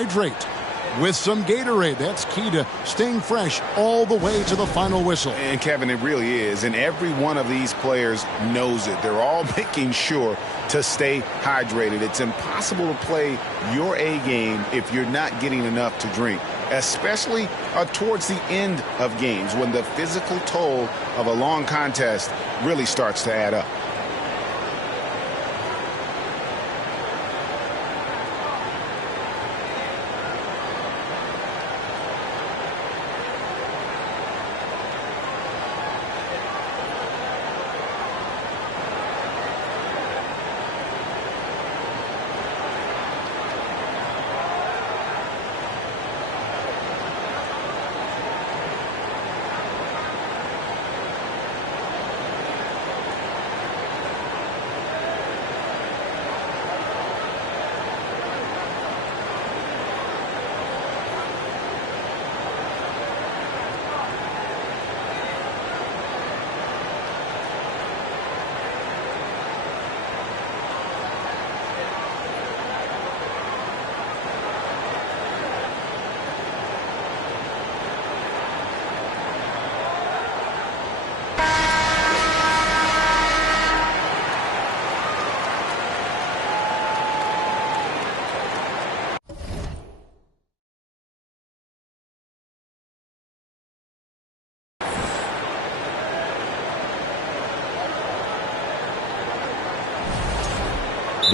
Hydrate with some Gatorade. That's key to staying fresh all the way to the final whistle. And Kevin, it really is. And every one of these players knows it. They're all making sure to stay hydrated. It's impossible to play your A game if you're not getting enough to drink, especially towards the end of games when the physical toll of a long contest really starts to add up.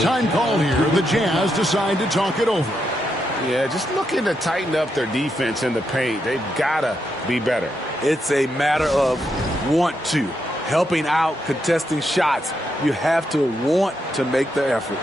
Time call here. The Jazz decide to talk it over. Yeah, just looking to tighten up their defense in the paint. They've got to be better. It's a matter of want to. Helping out, contesting shots. You have to want to make the effort.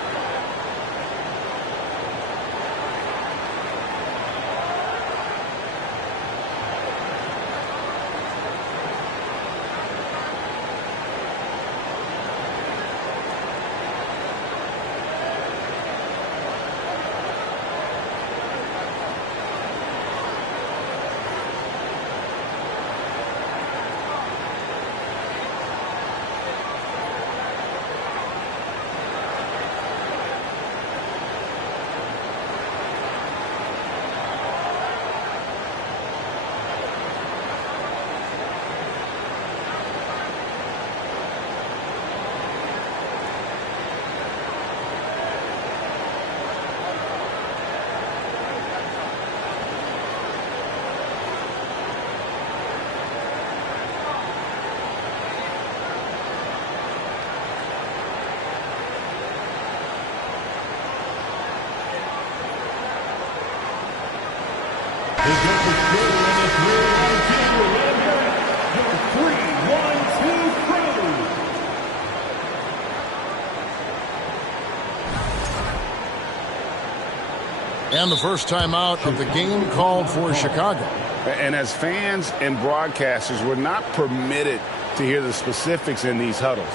And the first timeout of the game called for Chicago. And as fans and broadcasters, we're not permitted to hear the specifics in these huddles.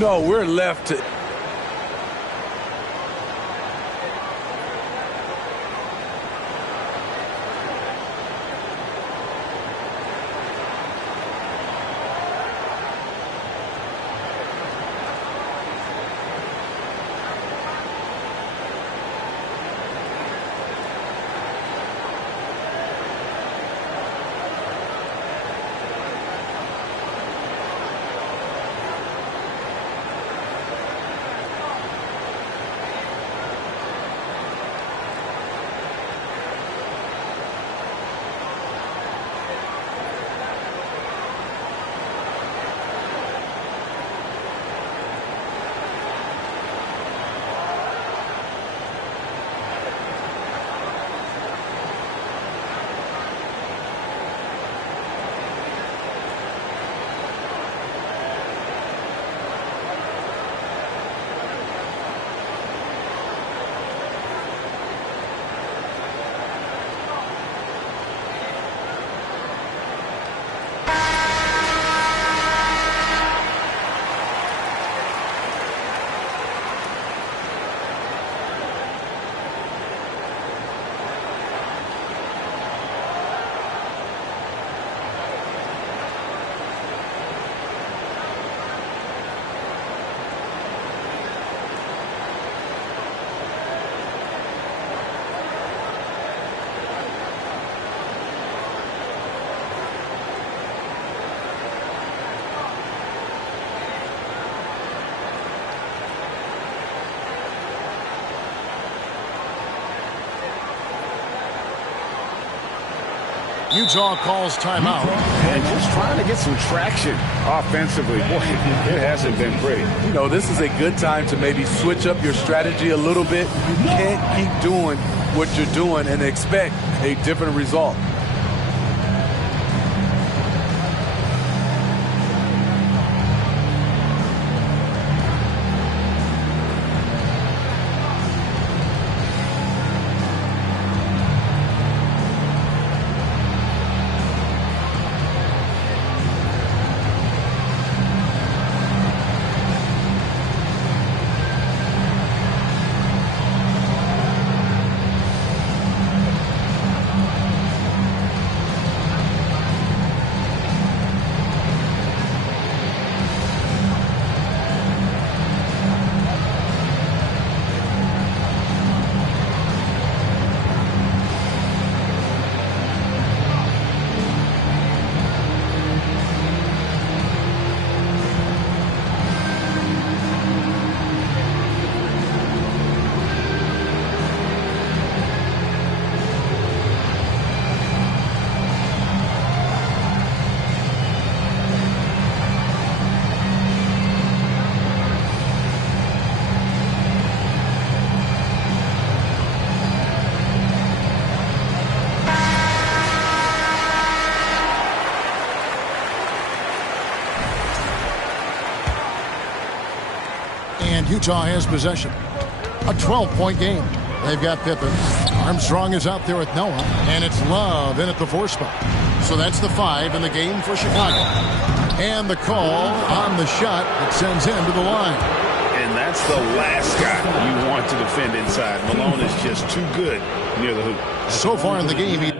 No, we're left to... Utah calls timeout. And just trying to get some traction offensively. Boy, it hasn't been pretty. You know, this is a good time to maybe switch up your strategy a little bit. You can't keep doing what you're doing and expect a different result. Utah has possession. A 12-point game. They've got Pippen. Armstrong is out there with Noah. And it's Love in at the 4 spot. So that's the 5 in the game for Chicago. And the call on the shot that sends him to the line. And that's the last guy you want to defend inside. Malone is just too good near the hoop. So far in the game, he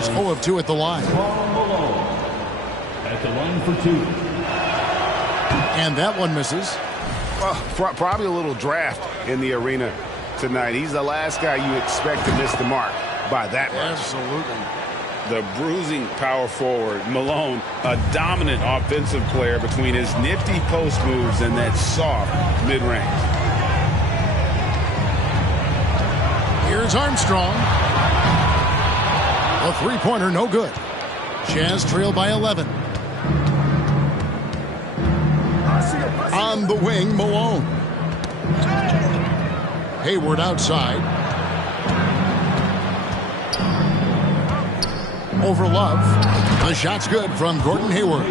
He's 0 of 2 at the line. At the line for 2. And that one misses. Well, probably a little draft in the arena tonight. He's the last guy you expect to miss the mark by that much. Absolutely. The bruising power forward, Malone, a dominant offensive player between his nifty post moves and that soft mid-range. Here's Armstrong. A three-pointer, no good. Jazz trail by 11. On the wing, Malone. Hayward outside. Over Love. The shot's good from Gordon Hayward.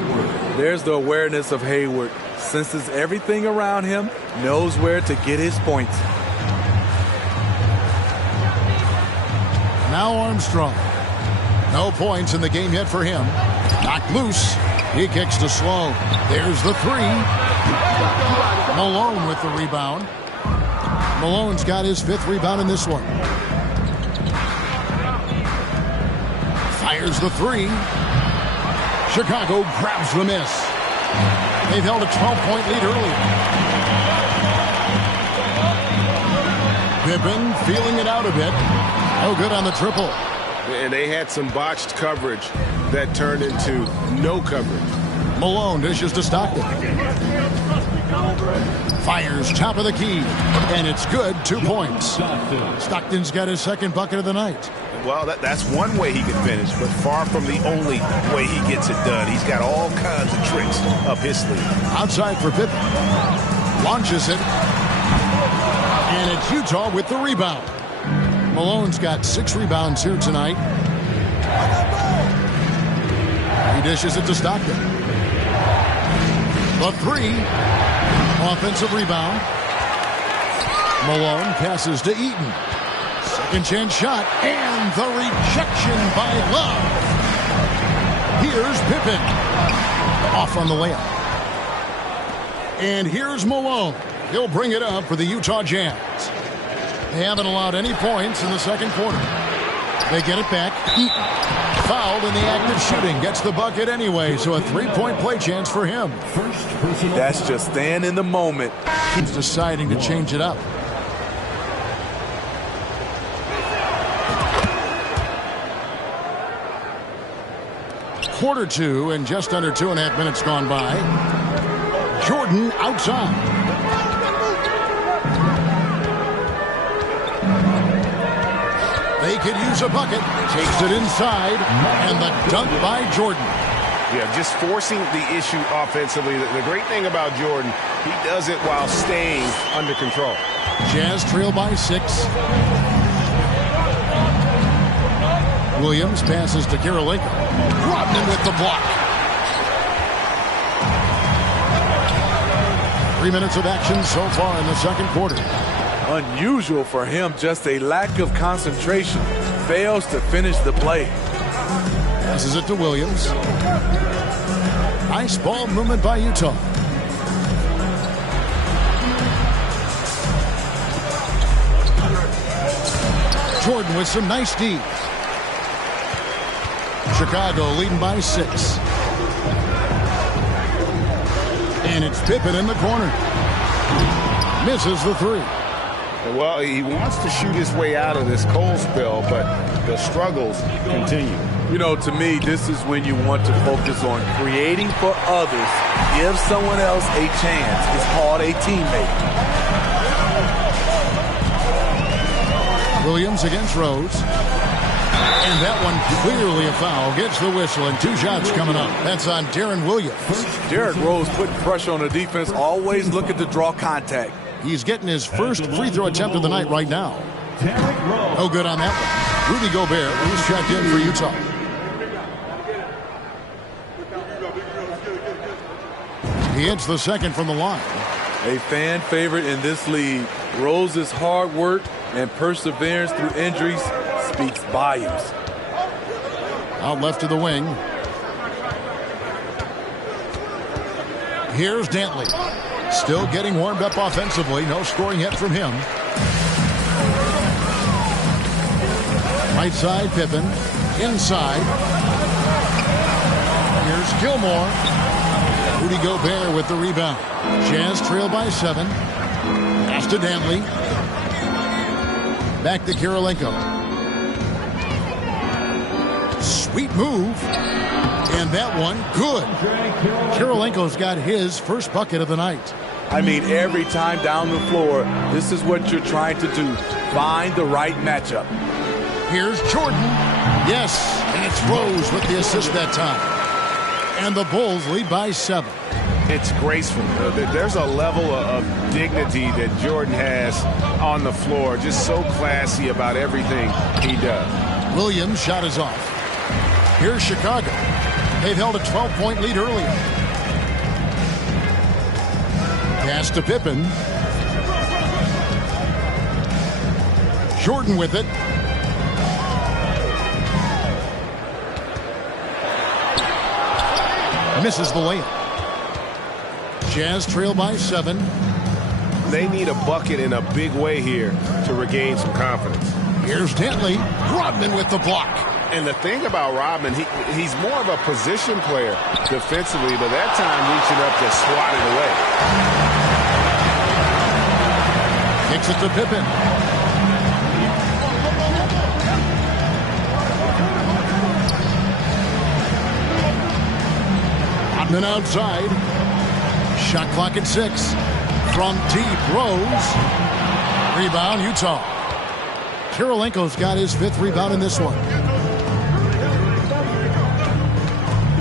There's the awareness of Hayward. Senses everything around him, knows where to get his points. Now Armstrong. No points in the game yet for him. Knocked loose. He kicks to Slow. There's the three. Malone with the rebound. Malone's got his 5th rebound in this one. Fires the three. Chicago grabs the miss. They've held a 12-point lead early. Pippen feeling it out a bit. No good on the triple. And they had some botched coverage that turned into no coverage. Malone dishes to Stockton. Fires top of the key. And it's good. 2 points. Stockton's got his 2nd bucket of the night. Well, that's one way he can finish, but far from the only way he gets it done. He's got all kinds of tricks up his sleeve. Outside for Pippen. Launches it. And it's Utah with the rebound. Malone's got 6 rebounds here tonight. He dishes it to Stockton. The three. Offensive rebound. Malone passes to Eaton. Second chance shot. And the rejection by Love. Here's Pippen. Off on the layup. And here's Malone. He'll bring it up for the Utah Jazz. They haven't allowed any points in the second quarter. They get it back. Eaton. Fouled in the act of shooting. Gets the bucket anyway, so a 3-point play chance for him. That's just staying in the moment. He's deciding to change it up. Quarter 2 and just under 2.5 minutes gone by. Jordan outside. They could use a bucket. Takes it inside. And the dunk by Jordan. Yeah, just forcing the issue offensively. The great thing about Jordan, he does it while staying under control. Jazz trail by 6. Williams passes to Kirilenko. Rodman with the block. 3 minutes of action so far in the second quarter. Unusual for him, just a lack of concentration. Fails to finish the play. Passes it to Williams. Nice ball movement by Utah. Jordan with some nice D's. Chicago leading by 6. And it's Pippen in the corner. Misses the three. Well, he wants to shoot his way out of this cold spell, but the struggles continue. You know, to me, this is when you want to focus on creating for others. Give someone else a chance. It's called a teammate. Williams against Rose. And that one clearly a foul. Gets the whistle, and 2 shots coming up. That's on Darren Williams. Derrick Rose putting pressure on the defense, always looking to draw contact. He's getting his first free throw attempt of the night right now. No good on that one. Rudy Gobert, who's checked in for Utah. He hits the second from the line. A fan favorite in this league. Rose's hard work and perseverance through injuries speaks volumes. Out left to the wing. Here's Dantley. Still getting warmed up offensively. No scoring yet from him. Right side, Pippen. Inside. Here's Gilmore. Rudy Gobert with the rebound. Jazz trail by 7. Pass to Dantley. Back to Kirilenko. Sweet move. And that one, good. Kirilenko's got his first bucket of the night. I mean, every time down the floor, this is what you're trying to do. Find the right matchup. Here's Jordan. Yes, and it's Rose with the assist that time. And the Bulls lead by 7. It's graceful. There's a level of dignity that Jordan has on the floor. Just so classy about everything he does. Williams' shot is off. Here's Chicago. They've held a 12-point lead earlier. Pass to Pippen. Jordan with it. Misses the layup. Jazz trail by 7. They need a bucket in a big way here to regain some confidence. Here's Dantley. Rodman with the block. And the thing about Rodman, he's more of a position player defensively, but that time reaching up to swat it away. Kicks it to Pippen. Rodman outside. Shot clock at 6. From deep, Rose. Rebound, Utah. Kirilenko's got his 5th rebound in this one.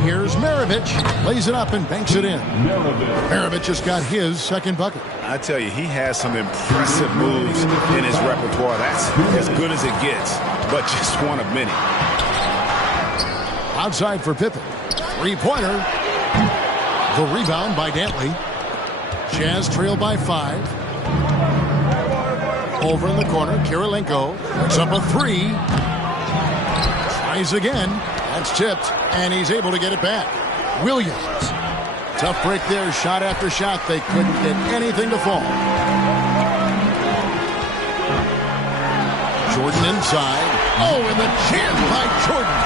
Here's Maravich. Lays it up and banks it in. Maravich has got his 2nd bucket. I tell you, he has some impressive moves in his repertoire. That's as good as it gets, but just one of many. Outside for Pippen. 3-pointer. The rebound by Dantley. Jazz trail by 5. Over in the corner, Kirilenko puts up a 3. Tries again. That's tipped, and he's able to get it back. Williams. Tough break there, shot after shot. They couldn't get anything to fall. Jordan inside. Oh, and the jam by Jordan.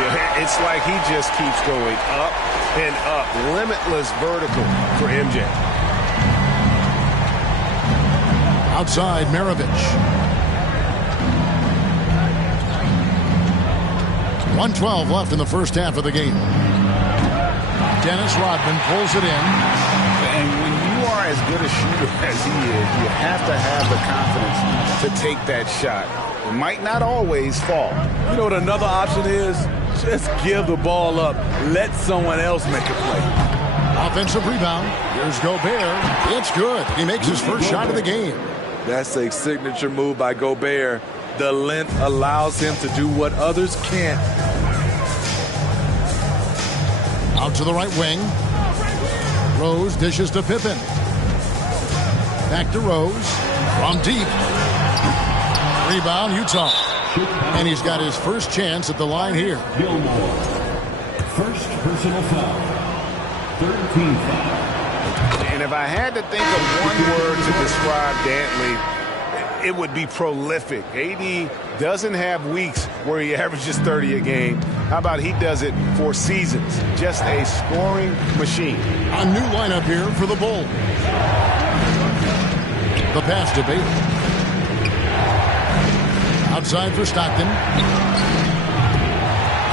Yeah, it's like he just keeps going up and up. Limitless vertical for MJ. Outside, Maravich. 1:12 left in the first half of the game. Dennis Rodman pulls it in. And when you are as good a shooter as he is, you have to have the confidence to take that shot. It might not always fall. You know what another option is? Just give the ball up. Let someone else make a play. Offensive rebound. Here's Gobert. It's good. He makes his first shot of the game. That's a signature move by Gobert. The length allows him to do what others can't. Out to the right wing. Rose dishes to Pippen. Back to Rose. From deep. Rebound, Utah. And he's got his first chance at the line here. Gilmore. First personal foul. 13 foul. And if I had to think of one word to describe Dantley, it would be prolific. AD doesn't have weeks where he averages 30 a game. How about he does it for seasons? Just a scoring machine. A new lineup here for the Bulls. The pass to Bailey. Outside for Stockton.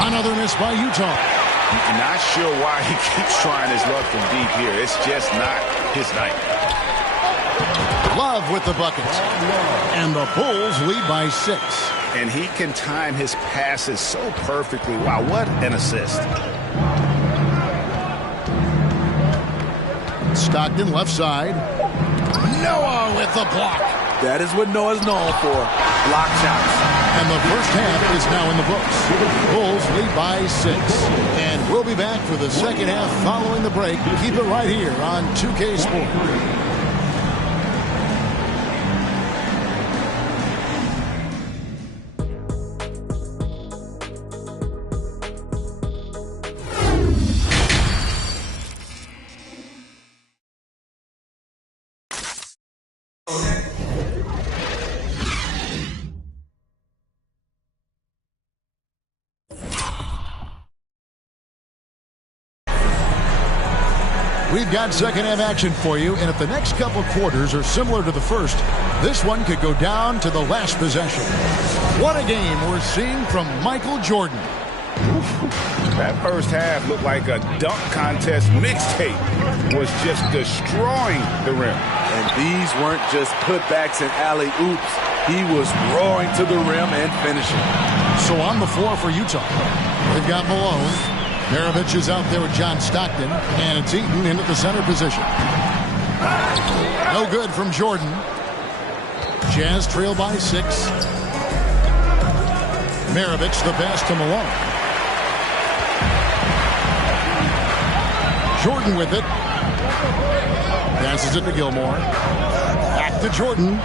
Another miss by Utah. Not sure why he keeps trying his luck from deep here. It's just not his night. Love with the bucket. And the Bulls lead by 6. And he can time his passes so perfectly. Wow, what an assist. Stockton left side. Noah with the block. That is what Noah's known for. Block shots. And the first half is now in the books. Bulls lead by 6. And we'll be back for the second half following the break. Keep it right here on 2K Sports. We've got second half action for you, and if the next couple quarters are similar to the first, this one could go down to the last possession. What a game we're seeing from Michael Jordan. That first half looked like a dunk contest mixtape. Was just destroying the rim. And these weren't just putbacks and alley-oops. He was roaring to the rim and finishing. So on the floor for Utah, they've got Malone. Maravich is out there with John Stockton, and it's Eaton in at the center position. No good from Jordan. Jazz trail by 6. Maravich the pass to Malone. Jordan with it. Passes it to Gilmore. Back to Jordan.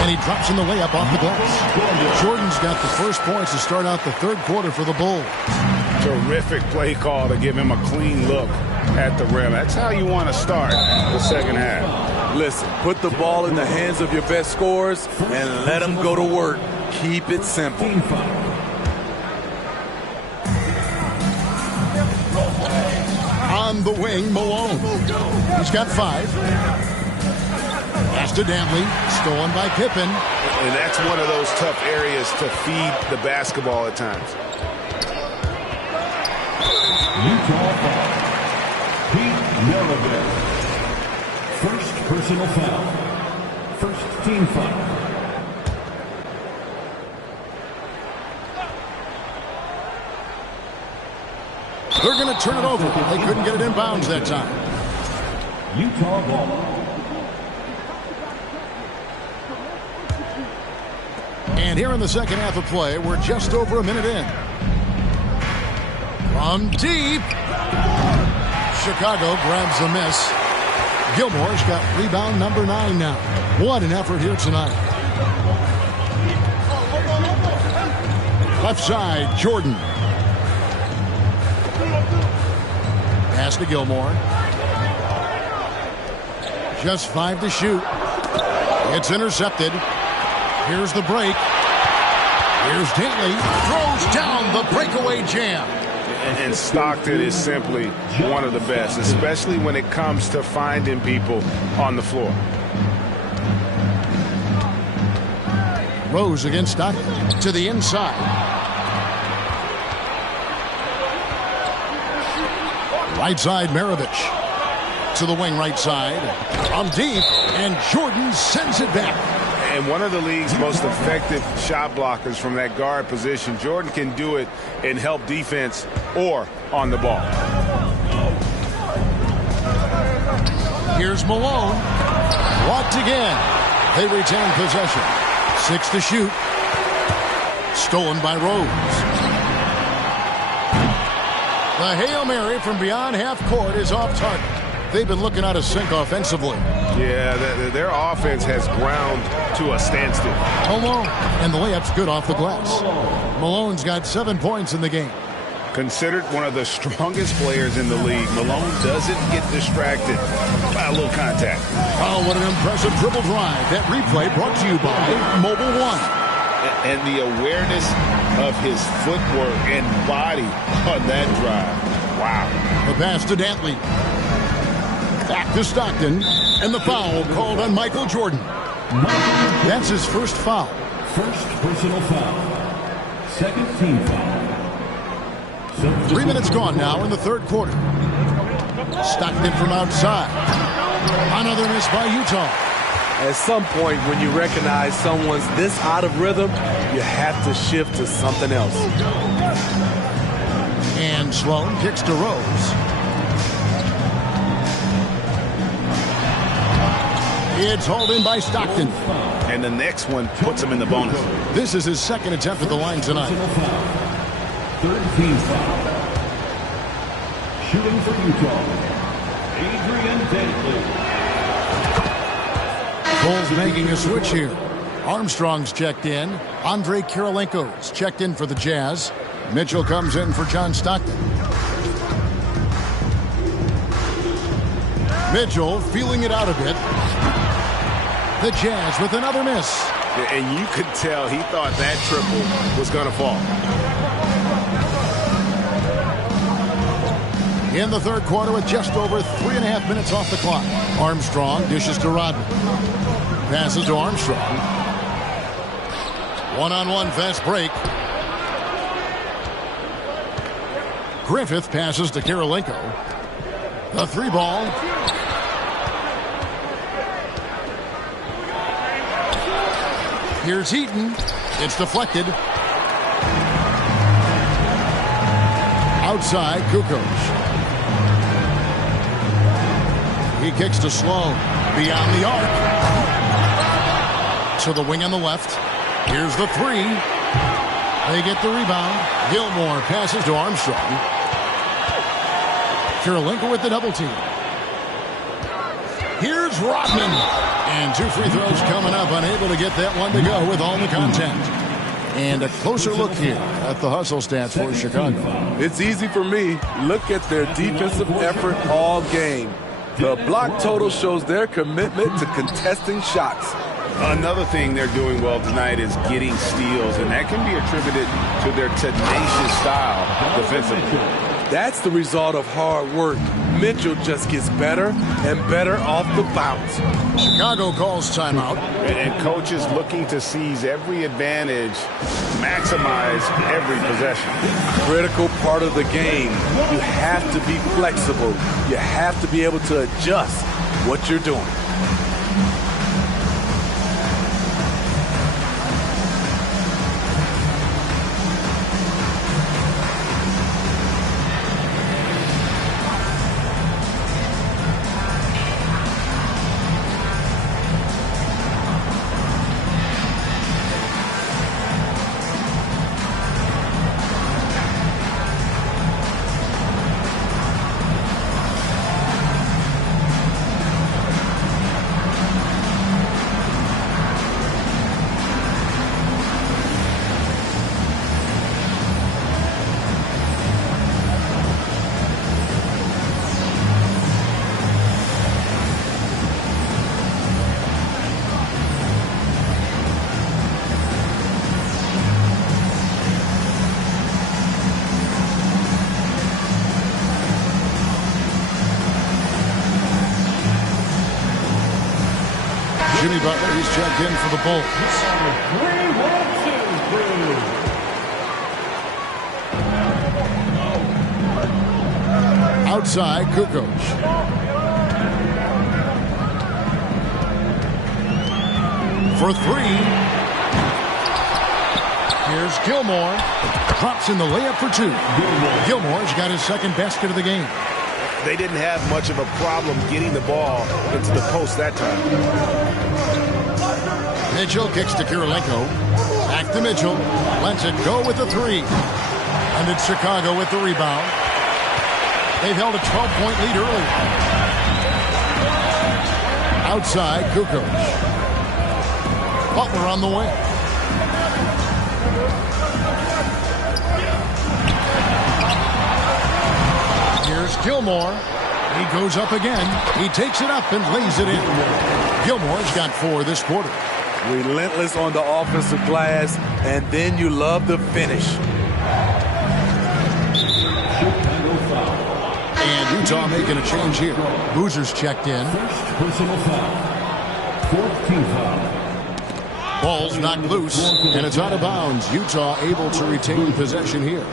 And he drops in the layup off the glass. Jordan's got the first points to start out the third quarter for the Bulls. Terrific play call to give him a clean look at the rim. That's how you want to start the second half. Listen, put the ball in the hands of your best scorers and let them go to work. Keep it simple. On the wing, Malone. He's got 5. Pass to Dantley, stolen by Pippen. And that's one of those tough areas to feed the basketball at times. Utah foul. Pete Maravich. First personal foul. First team foul. They're going to turn it over. They couldn't get it in bounds that time. Utah ball. And here in the second half of play, we're just over a minute in. From deep. Chicago grabs the miss. Gilmore's got rebound number 9 now. What an effort here tonight. Left side, Jordan. Pass to Gilmore. Just 5 to shoot. It's intercepted. Here's the break. Here's Dantley. Throws down the breakaway jam. And Stockton is simply one of the best, especially when it comes to finding people on the floor. Rose against Stockton to the inside. Right side, Maravich. To the wing right side. On deep, and Jordan sends it back. And one of the league's most effective shot blockers from that guard position. Jordan can do it in help defense or on the ball. Here's Malone. Blocked again. They retain possession. 6 to shoot. Stolen by Rose. The Hail Mary from beyond half court is off target. They've been looking out of sync offensively. Yeah, their offense has ground to a standstill. Malone, and the layup's good off the glass. Malone's got 7 points in the game. Considered one of the strongest players in the league, Malone doesn't get distracted by a little contact. Oh, what an impressive dribble drive. That replay brought to you by Mobile One. And the awareness of his footwork and body on that drive. Wow. The pass to Dantley. Back to Stockton. And the foul called on Michael Jordan. That's his first foul. First personal foul. Second team foul. 3 minutes gone now in the third quarter. Stockton from outside. Another miss by Utah. At some point, when you recognize someone's this out of rhythm, you have to shift to something else. And Sloan kicks to Rose. It's hauled in by Stockton. And the next one puts him in the bonus. This is his second attempt at the line tonight. Third team foul. Shooting for Utah, Adrian Dantley. Bulls making a switch here. Armstrong's checked in. Andre Kirilenko's checked in for the Jazz. Mitchell comes in for John Stockton. Mitchell feeling it out a bit. The Jazz with another miss. And you could tell he thought that triple was going to fall. in the third quarter with just over 3.5 minutes off the clock. Armstrong dishes to Rodman. Passes to Armstrong. One-on-one fast break. Griffith passes to Kirilenko. The three ball. Here's Heaton. It's deflected. Outside, Kukoc. He kicks to Sloan. Beyond the arc. To the wing on the left. Here's the three. They get the rebound. Gilmore passes to Armstrong. Kirilenko with the double team. Here's Rodman. And 2 free throws coming up. Unable to get that one to go with all the contact. And a closer look here at the hustle stats for Chicago. It's easy for me. Look at their defensive effort all game. The block total shows their commitment to contesting shots. Another thing they're doing well tonight is getting steals, and that can be attributed to their tenacious style defensively. That's the result of hard work. Mitchell just gets better and better off the bounce. Chicago calls timeout. And coach is looking to seize every advantage, maximize every possession. Critical part of the game. You have to be flexible. You have to be able to adjust what you're doing. Jimmy Butler, he's checked in for the Bulls. Outside, Kukoc. For three. Here's Gilmore. Drops in the layup for two. Gilmore's got his second basket of the game. They didn't have much of a problem getting the ball into the post that time. Mitchell kicks to Kirilenko. Back to Mitchell. Lets it go with the three. And it's Chicago with the rebound. They've held a 12-point lead early. Outside, Kukoc. Butler on the wing. Here's Gilmore. He goes up again. He takes it up and lays it in. Gilmore's got 4 this quarter. Relentless on the offensive glass, and then you love the finish. And Utah making a change here. Boozer's checked in. First personal foul. 4th team foul. Ball's knocked loose, and it's out of bounds. Utah able to retain possession here.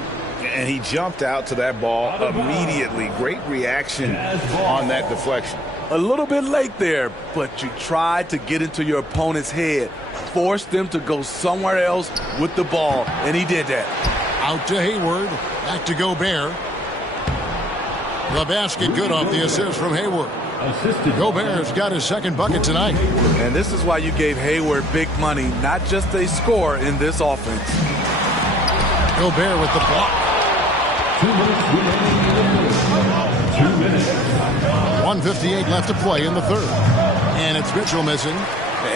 And he jumped out to that ball immediately. Great reaction on that deflection. A little bit late there, but you tried to get into your opponent's head. Force them to go somewhere else with the ball, and he did that. Out to Hayward. Back to Gobert. The basket good off the assist from Hayward. Gobert's got his second bucket tonight. And this is why you gave Hayward big money, not just a score in this offense. Gobert with the block. 2 minutes remaining in the third. 2 minutes. 1:58 left to play in the third. And it's Mitchell missing.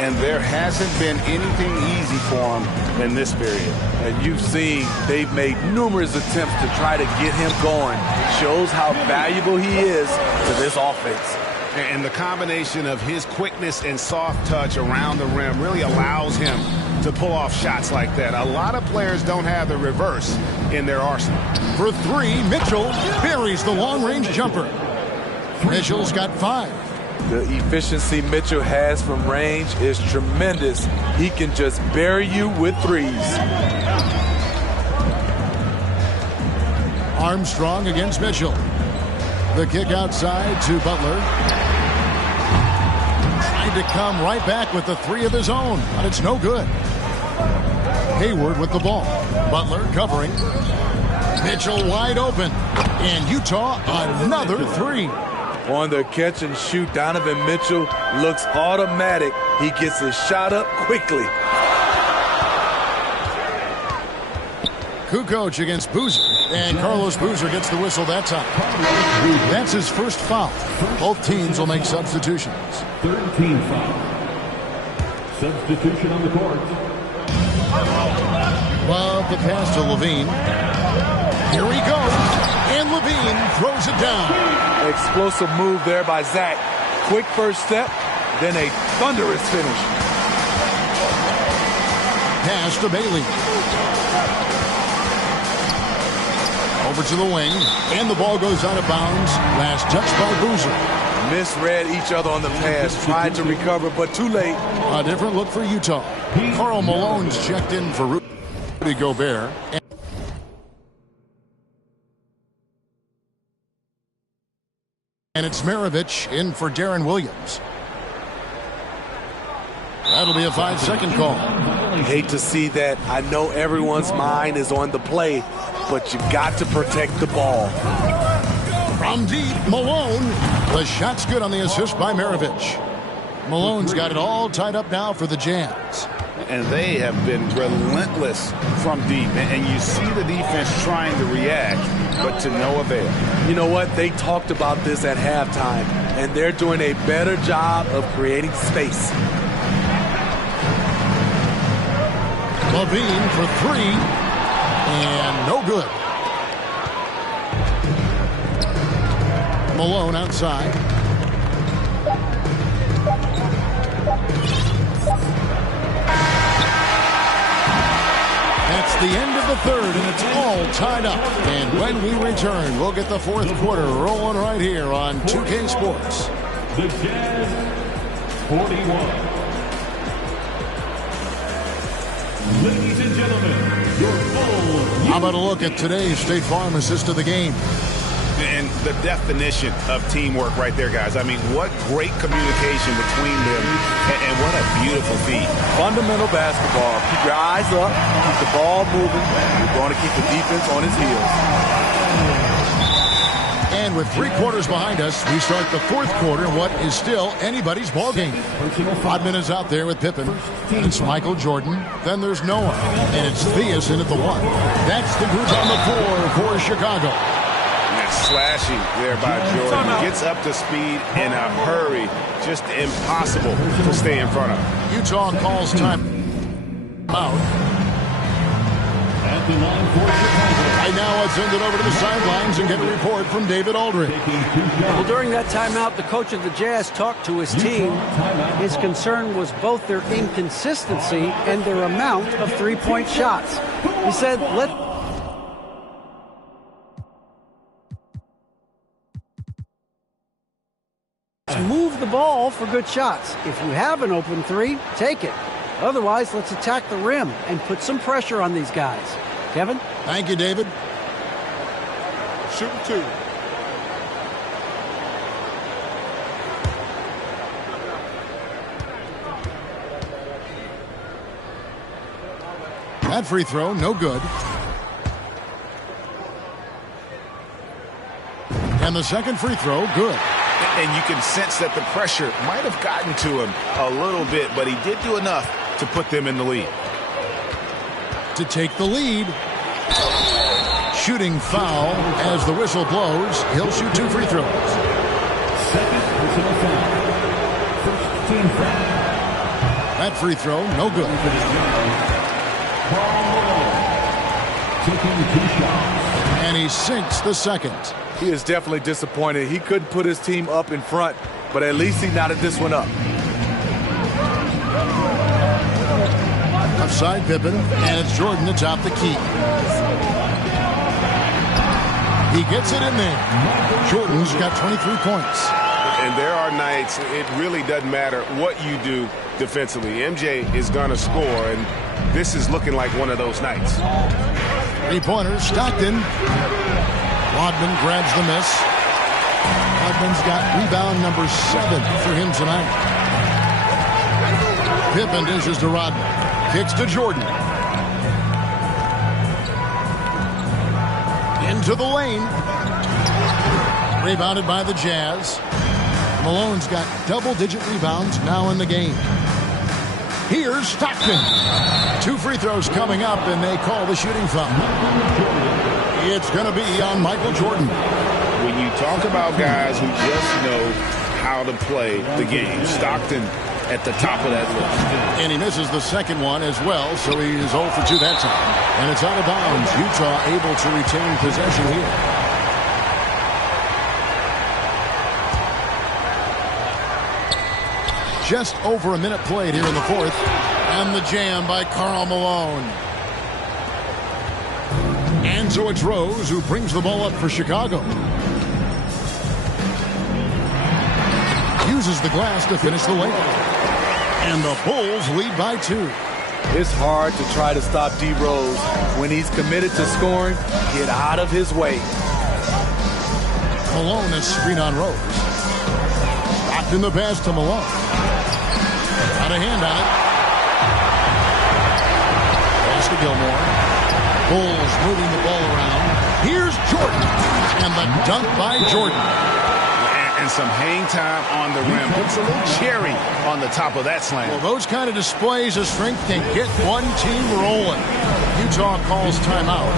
And there hasn't been anything easy for him in this period. And you've seen they've made numerous attempts to try to get him going. It shows how valuable he is to this offense. And the combination of his quickness and soft touch around the rim really allows him to pull off shots like that. A lot of players don't have the reverse in their arsenal. for three. Mitchell buries the long-range jumper. Mitchell's got 5. The efficiency Mitchell has from range is tremendous. He can just bury you with threes. Armstrong against Mitchell. The kick outside to Butler. Trying to come right back with the 3 of his own, but it's no good. Hayward with the ball. Butler covering. Mitchell wide open. And Utah another 3. On the catch and shoot, Donovan Mitchell looks automatic. He gets his shot up quickly. Kukoc against Boozer, and Carlos Boozer gets the whistle that time. That's his first foul. Both teams will make substitutions. Third team foul. Substitution on the court. Love the pass to Levine. Here he goes, and Levine throws it down. Explosive move there by Zach. Quick first step, then a thunderous finish. Pass to Bailey. Over to the wing, and the ball goes out of bounds. Last touch by Boozer. Misread each other on the pass, tried to recover, but too late. A different look for Utah. Karl Malone's checked in for Rudy Gobert. And it's Maravich in for Darren Williams. That'll be a 5-second call. Hate to see that. I know everyone's mind is on the play, but you got to protect the ball. From deep, Malone. The shot's good on the assist by Maravich. Malone's got it all tied up now for the Jazz. And they have been relentless from deep. And you see the defense trying to react, but to no avail. You know what? They talked about this at halftime, and they're doing a better job of creating space. Levine for 3, and no good. Malone outside. That's the end of the third, and it's all tied up. And when we return, we'll get the fourth quarter rolling right here on 2K Sports. The Jazz 41. Ladies and gentlemen, your full... How about a look at today's State Farm assist of the game? And the definition of teamwork right there, guys. I mean, what great communication between them, and what a beautiful feat. Fundamental basketball. Keep your eyes up, keep the ball moving. You're going to keep the defense on its heels. And with 3 quarters behind us, we start the fourth quarter in what is still anybody's ball game. 5 minutes out there with Pippen. And it's Michael Jordan. Then there's Noah. And it's Theus in at the 1. That's the group on the floor for Chicago. And slashing there by Jordan. Gets up to speed in a hurry. Just impossible to stay in front of. Utah calls time out. At the line for Chicago. Right now, let's send it over to the sidelines and get a report from David Aldridge. Well, during that timeout, the coach of the Jazz talked to his team. His concern was both their inconsistency and their amount of three-point shots. He said, let's move the ball for good shots. If you have an open 3, take it. Otherwise, let's attack the rim and put some pressure on these guys. Kevin? Thank you, David. Shooting 2. That free throw, no good. And the second free throw, good. And you can sense that the pressure might have gotten to him a little bit, but he did do enough to put them in the lead. To take the lead. Shooting foul as the whistle blows. He'll shoot 2 free throws. Second personal foul. First team foul. That free throw, no good. Karl Malone taking 2 shots. And he sinks the second. He is definitely disappointed. He couldn't put his team up in front, but at least he knotted this one up. Offside Pippen, and it's Jordan atop the key. He gets it in there. Jordan's got 23 points. And there are nights it really doesn't matter what you do defensively. MJ is going to score, and this is looking like one of those nights. Three-pointers, Stockton. Rodman grabs the miss. Rodman's got rebound number 7 for him tonight. Pippen dishes to Rodman. Kicks to Jordan. Into the lane. Rebounded by the Jazz. Malone's got double-digit rebounds now in the game. Here's Stockton. 2 free throws coming up, and they call the shooting foul. It's going to be on Michael Jordan. When you talk about guys who just know how to play the game, Stockton at the top of that list. And he misses the second one as well, so he's 0 for 2 that time. And it's out of bounds. Utah able to retain possession here. Just over a minute played here in the fourth. And the jam by Karl Malone. And so it's Rose who brings the ball up for Chicago. Uses the glass to finish the layup. And the Bulls lead by 2. It's hard to try to stop D. Rose. When he's committed to scoring, get out of his way. Malone is screen on Rose. Locked in the pass to Malone. Got a hand on it. Pass to Gilmore. Bulls moving the ball around. Here's Jordan. And the dunk by Jordan. And some hang time on the rim. Puts a little cherry on the top of that slam. Well, those kind of displays of strength can get one team rolling. Utah calls timeout.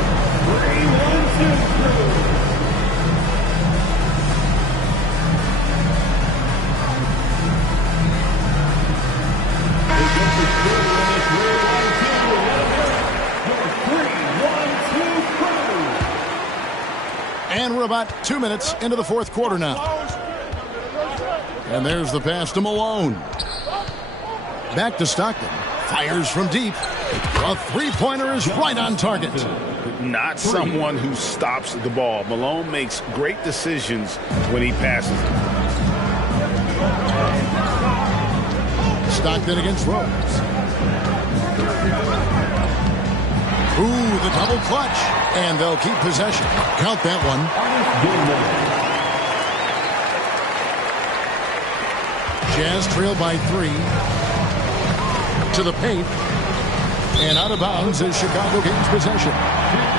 And we're about 2 minutes into the fourth quarter now. And there's the pass to Malone. Back to Stockton. Fires from deep. A three-pointer is right on target. Not someone who stops the ball. Malone makes great decisions when he passes. Stockton against Rose. Ooh, the double clutch. And they'll keep possession. Count that one. Jazz trail by 3. To the paint. And out of bounds as Chicago gains possession.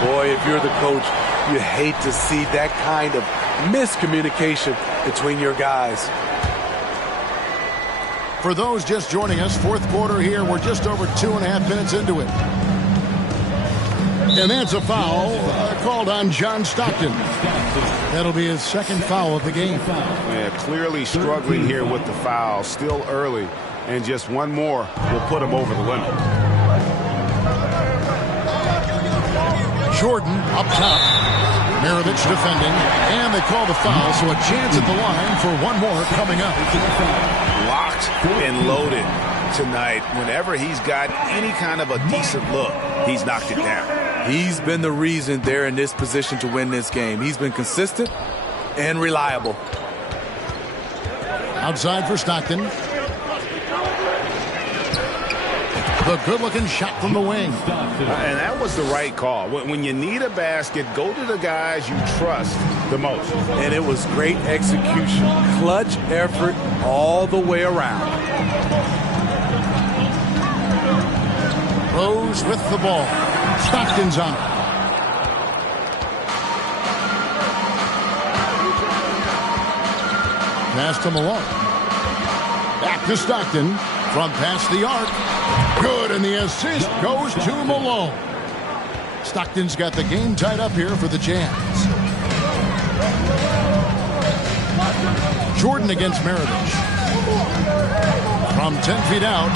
Boy, if you're the coach, you hate to see that kind of miscommunication between your guys. For those just joining us, fourth quarter here. We're just over 2.5 minutes into it. And that's a foul called on John Stockton. That'll be his second foul of the game. Yeah, clearly struggling here with the foul. Still early. And just one more will put him over the limit. Jordan up top. Maravich defending. And they call the foul, so a chance at the line for one more coming up. Locked and loaded tonight. Whenever he's got any kind of a decent look, he's knocked it down. He's been the reason they're in this position to win this game. He's been consistent and reliable. Outside for Stockton. The good-looking shot from the wing. And that was the right call. When you need a basket, go to the guys you trust the most. And it was great execution. Clutch effort all the way around. Rose with the ball. Stockton's on. Pass to Malone. Back to Stockton. From past the arc. Good, and the assist goes to Malone. Stockton's got the game tied up here for the Jazz. Jordan against Maravich. From 10 feet out.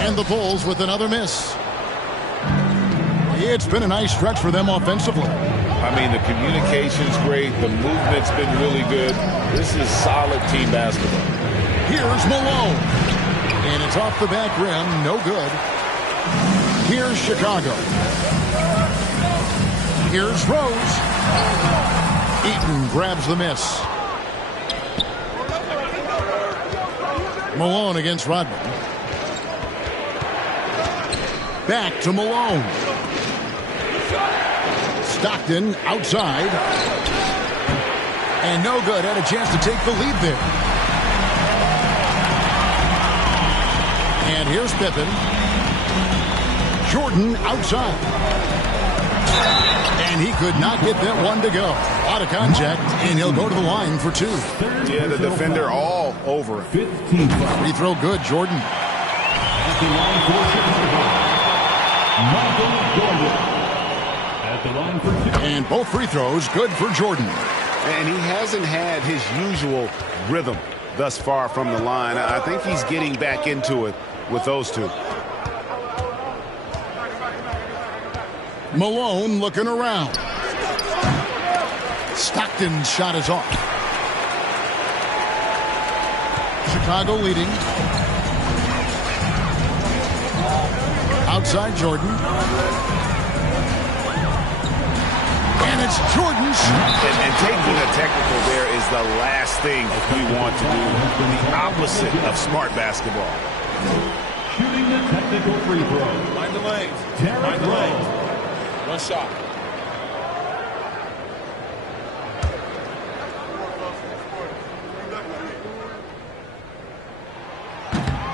And the Bulls with another miss. It's been a nice stretch for them offensively. I mean, the communication's great. The movement's been really good. This is solid team basketball. Here's Malone. And it's off the back rim. No good. Here's Chicago. Here's Rose. Eaton grabs the miss. Malone against Rodman. Back to Malone. Stockton outside. And no good. Had a chance to take the lead there. And here's Pippen. Jordan outside. And he could not get that one to go. Out of contact, and he'll go to the line for two. Yeah, the defender all over him. Free throw good, Jordan. At the line for two. And both free throws good for Jordan. And he hasn't had his usual rhythm thus far from the line. I think he's getting back into it with those two. Malone looking around. Stockton's shot is off. Chicago leading. Outside Jordan. And it's Jordan's. And taking a technical there is the last thing we want to do. The opposite of smart basketball. Shooting the technical free throw. Mind the lanes. Derrick Rose. One shot.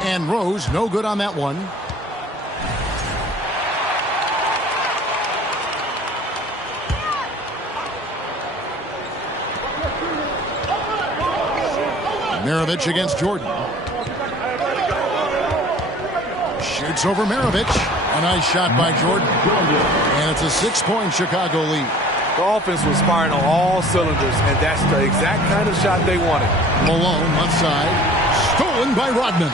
And Rose, no good on that one. Maravich against Jordan. Shoots over Maravich. A nice shot by Jordan. And it's a 6-point Chicago lead. The offense was firing on all cylinders, and that's the exact kind of shot they wanted. Malone left side. Stolen by Rodman.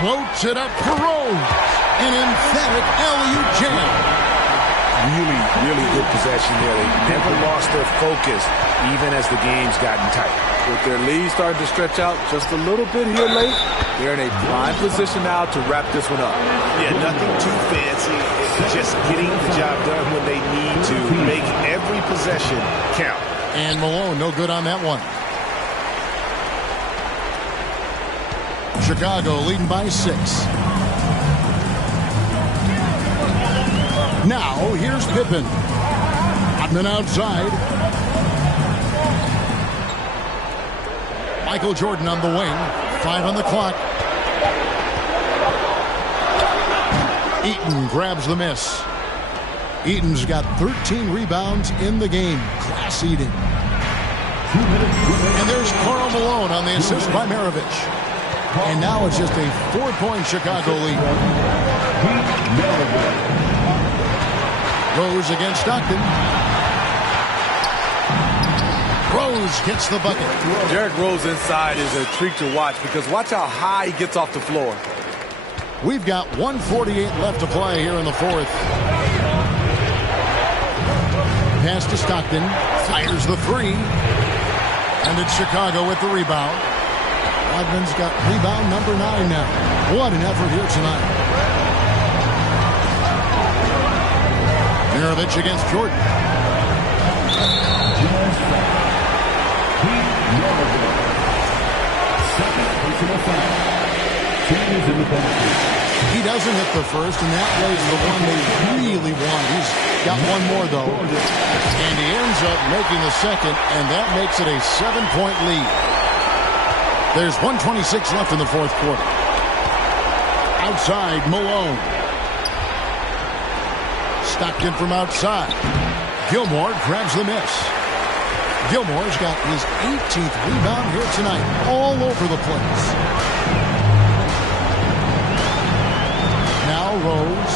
Floats it up for Rose. An emphatic alley-oop jam. Really, really good possession there. They never lost their focus, even as the game's gotten tight. With their lead starting to stretch out just a little bit here late, they're in a prime position now to wrap this one up. Yeah, nothing too fancy. It's just getting the job done when they need to. Make every possession count. And Malone, no good on that one. Chicago leading by 6. Now, here's Pippen. Rodman outside. Michael Jordan on the wing. 5 on the clock. Eaton grabs the miss. Eaton's got 13 rebounds in the game. Class eating. And there's Karl Malone on the assist by Maravich. And now it's just a 4-point Chicago lead. Rose against Stockton. Rose gets the bucket. Derrick Rose inside is a treat to watch because watch how high he gets off the floor. We've got 1:48 left to play here in the fourth. Pass to Stockton. Fires the three. And it's Chicago with the rebound. Rodman's got rebound number 9 now. What an effort here tonight. Maravich against Jordan. He doesn't hit the first, and that was the one they really want. He's got one more, though. And he ends up making the second, and that makes it a 7-point lead. There's 1:26 left in the fourth quarter. Outside, Malone. Stockton from outside. Gilmore grabs the miss. Gilmore's got his 18th rebound here tonight. All over the place. Now Rose.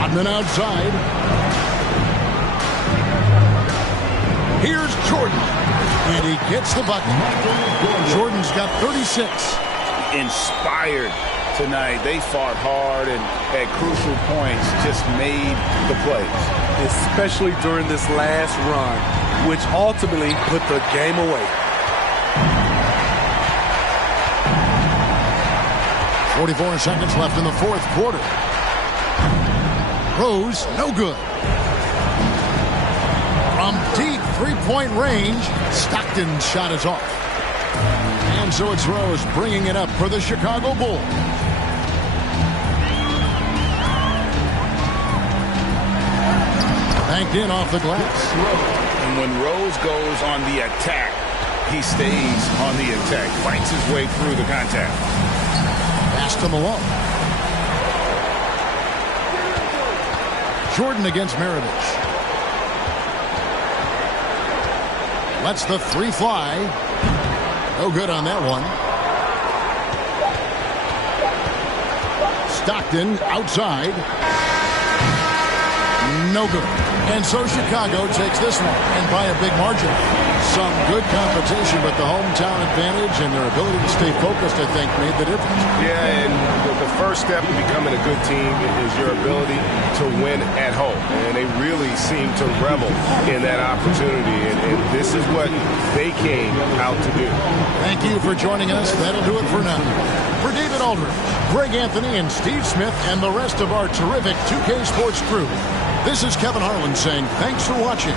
Rodman outside. Here's Jordan. And he gets the bucket. Jordan's got 36. Inspired tonight. They fought hard and at crucial points just made the plays. Especially during this last run, which ultimately put the game away. 44 seconds left in the fourth quarter. Rose, no good. From deep three-point range, Stockton's shot is off. And so it's Rose bringing it up for the Chicago Bulls. Banked in off the glass. And when Rose goes on the attack, he stays on the attack, fights his way through the contact. Pass to Malone. Jordan against Maravich. Lets the three fly. No good on that one. Stockton outside. No good. And so Chicago takes this one, and by a big margin. Some good competition, but the hometown advantage and their ability to stay focused, I think, made the difference. Yeah, and the first step to becoming a good team is your ability to win at home. And they really seem to revel in that opportunity, and this is what they came out to do. Thank you for joining us. That'll do it for now. For David Aldridge, Greg Anthony, and Steve Smith, and the rest of our terrific 2K Sports crew, this is Kevin Harlan saying thanks for watching.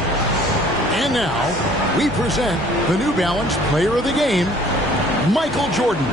And now, we present the New Balance Player of the Game, Michael Jordan.